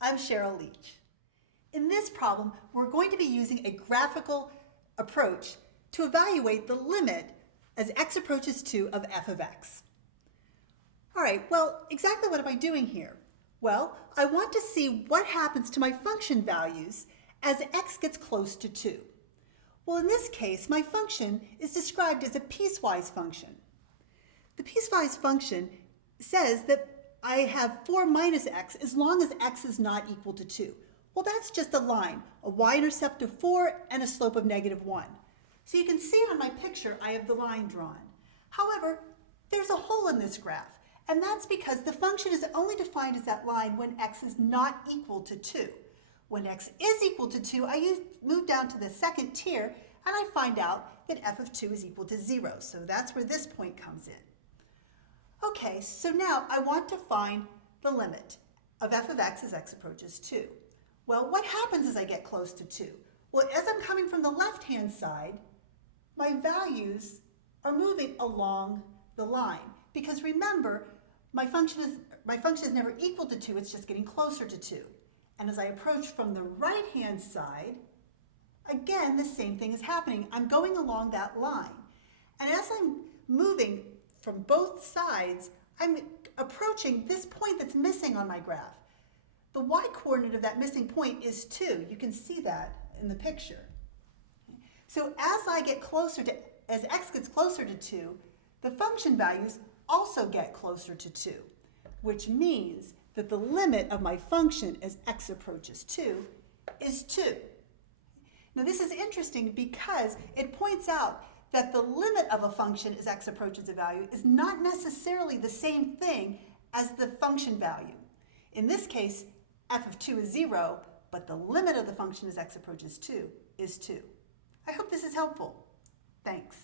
I'm Cheryl Leach. In this problem, we're going to be using a graphical approach to evaluate the limit as x approaches 2 of f of x. All right, well, exactly what am I doing here? Well, I want to see what happens to my function values as x gets close to 2. Well, in this case, my function is described as a piecewise function. The piecewise function says that I have 4 minus x as long as x is not equal to 2. Well, that's just a line, a y-intercept of 4 and a slope of -1. So you can see on my picture I have the line drawn. However, there's a hole in this graph, and that's because the function is only defined as that line when x is not equal to 2. When x is equal to 2, I move down to the second tier, and I find out that f of 2 is equal to 0. So that's where this point comes in. Okay, so now I want to find the limit of f of x as x approaches 2. Well, what happens as I get close to 2? Well, as I'm coming from the left-hand side, my values are moving along the line. Because remember, my function is never equal to 2, it's just getting closer to 2. And as I approach from the right-hand side, again, the same thing is happening. I'm going along that line. And as I'm moving from both sides, I'm approaching this point that's missing on my graph. The y-coordinate of that missing point is 2. You can see that in the picture. So as x gets closer to 2, the function values also get closer to 2, which means that the limit of my function as x approaches 2 is 2. Now this is interesting because it points out that the limit of a function as x approaches a value is not necessarily the same thing as the function value. In this case, f of 2 is 0, but the limit of the function as x approaches 2 is 2. I hope this is helpful. Thanks.